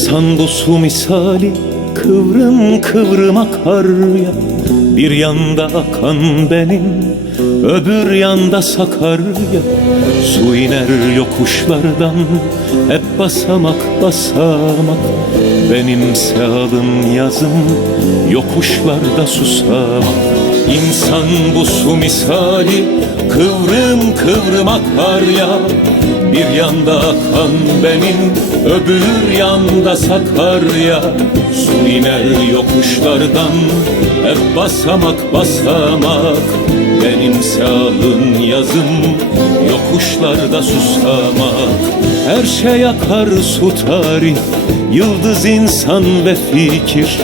İnsan bu su misali kıvrım kıvrım akar ya Bir yanda akan benim öbür yanda Sakarya Su iner yokuşlardan hep basamak basamak. Benimse alım yazım yokuşlarda susamak İnsan bu su misali kıvrım kıvrım akar ya. Bir yanda akan benim öbür yanda Sakarya Su iner yokuşlardan hep basamak basamak. Benimse alın yazım yokuşlarda susamak. Her şey akar su tarih Yıldız insan ve fikir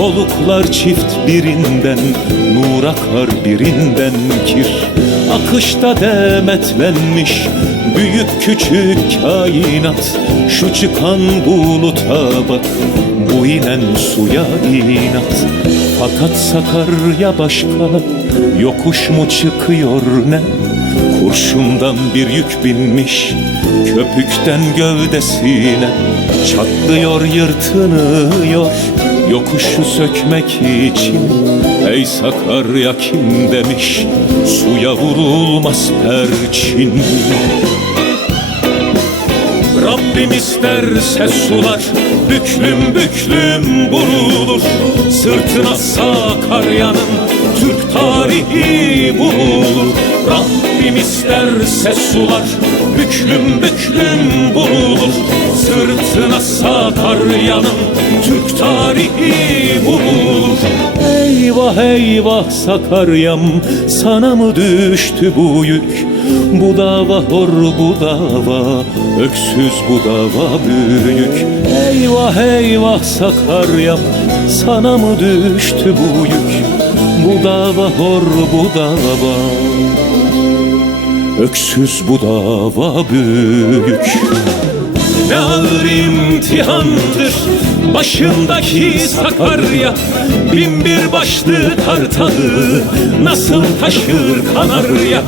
Oluklar çift birinden Nur akar birinden kir. Akışta demetlenmiş Büyük küçük kainat Şu çıkan buluta bak Bu inen suya inat. Fakat Sakarya başka Yokuş mu çıkıyor ne Kurşundan bir yük binmiş Köpükten gövdesine Çatlıyor yırtınıyor. Yokuşu sökmek için Ey Sakarya kim? demiş Suya vurulmaz perçin. Rabbim isterse sular büklüm büklüm vurulur. Sırtına Sakarya'nın Türk tarihi vurulur Rabbim isterse sular büklüm büklüm vurulur Sırtına Sakarya'nın Türk tarihi vurulur Eyvah eyvah Sakaryam sana mı düştü bu yük? Bu dava hor bu dava Öksüz bu dava büyük. Eyvah eyvah Sakaryam Sana mı düştü bu yük? Bu dava hor bu dava Öksüz bu dava büyük. Ne ağır imtihandır Başındaki Sakarya Bin bir başlı kartalı Nasıl taşır kanarya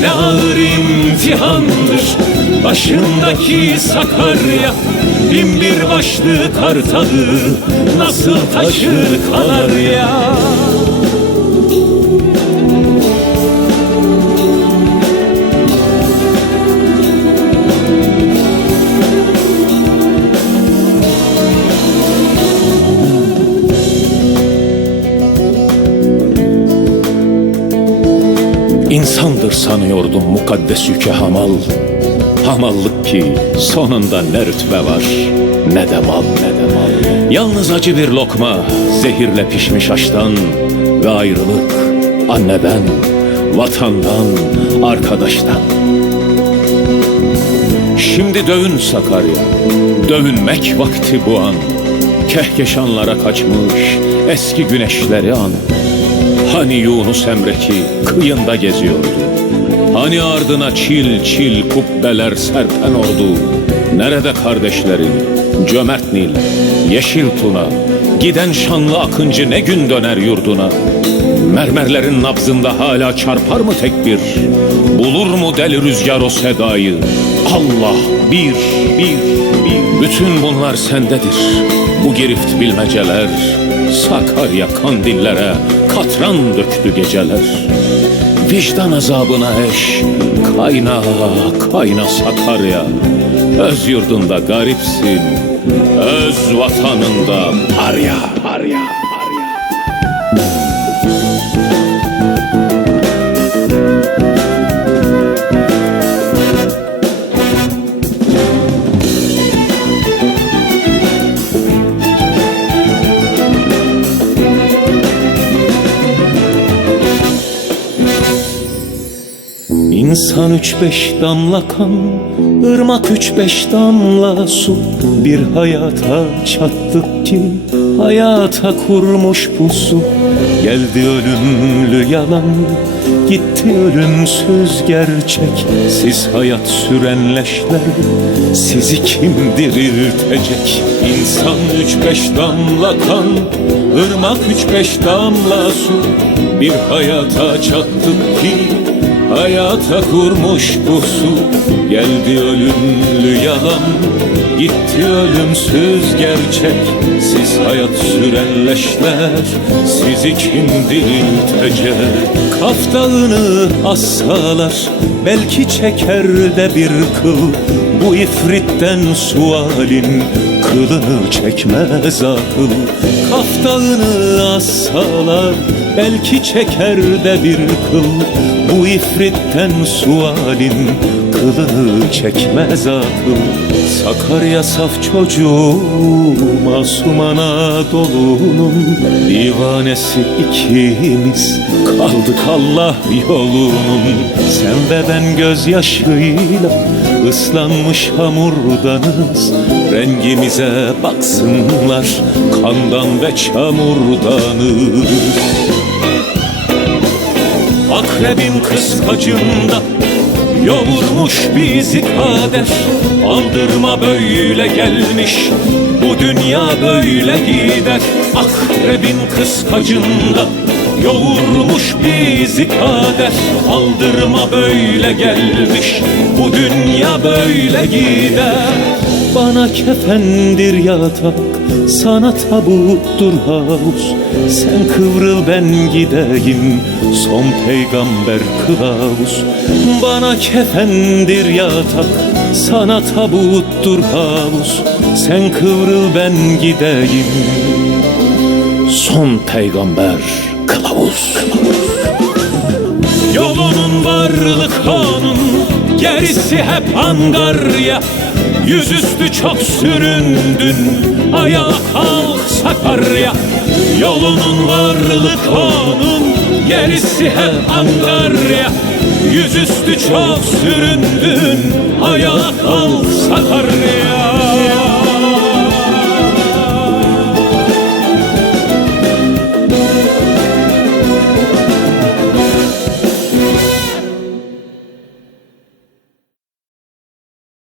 Ne ağır imtihandır Başındaki Sakarya Bin bir başlı kartalı Nasıl taşır kanarya İnsandır sanıyordum mukaddes yüke hamal. Hamallık ki sonunda ne rütbe var Ne de mal ne de mal. Yalnız acı bir lokma Zehirle pişmiş aştan Ve ayrılık anneden Vatandan Arkadaştan. Şimdi dövün Sakarya Dövünmek vakti bu an. Kehkeşanlara kaçmış Eski güneşleri an Hani Yunus Emre ki kıyında geziyordu. Hani ardına çil çil kubbeler serpen ordu. Nerede kardeşlerin? Cömert Nil, yeşil Tuna. Giden şanlı akıncı ne gün döner yurduna? Mermerlerin nabzında hala çarpar mı tekbir Bulur mu deli rüzgar o sedayı? Allah bir, bir, bir. Bütün bunlar sendedir. Bu girift bilmeceler Sakarya kandillere katran döktü geceler. Vicdan azabına eş Kayna kayna Sakarya Öz yurdunda garipsin Öz vatanında parya parya İnsan üç beş damla kan, ırmak üç beş damla su. Bir hayata çattık ki hayata kurmuş pusu Geldi ölümlü yalan, gitti ölümsüz gerçek. Siz hayat süren leşler, sizi kim diriltecek? İnsan üç beş damla kan, ırmak üç beş damla su. Bir hayata çattık ki Hayata kurmuş pusu Geldi ölümlü yalan. Gitti ölümsüz gerçek. Siz hayat süren leşler. Sizi kim diriltecek Kaftağını assalar. Belki çeker de bir kıl. Bu ifritten sualin Kılını çekmez akıl. Kaftağını assalar Belki çeker de bir kıl Bu ifritten sualin Kılını çekmez akıl. Sakarya saf çocuğu Masum Anadolu'nun Divanesi ikimiz Kaldık Allah yolunun. Sen ve ben gözyaşıyla ıslanmış hamurdanız Rengimize baksınlar Kandan ve çamurdanız Akrebin kıskacında Yoğurmuş bizi kader. Aldırma böyle gelmiş Bu dünya böyle gider. Akrebin kıskacında Yoğurmuş bizi kader. Aldırma böyle gelmiş Bu dünya böyle gider. Bana kefendir yatak Sana tabuttur havuz. Sen kıvrıl ben gideyim. Son peygamber kılavuz. Bana kefendir yatak. Sana tabuttur havuz. Sen kıvrıl ben gideyim. Son peygamber kılavuz. Yolunun varlık kanun Gerisi hep angarya Yüzüstü çok süründün. Ayağa kalk Sakarya. Yolunun varlık kanun Gerisi hep angarya. Yüzüstü çok süründün. Ayağa kalk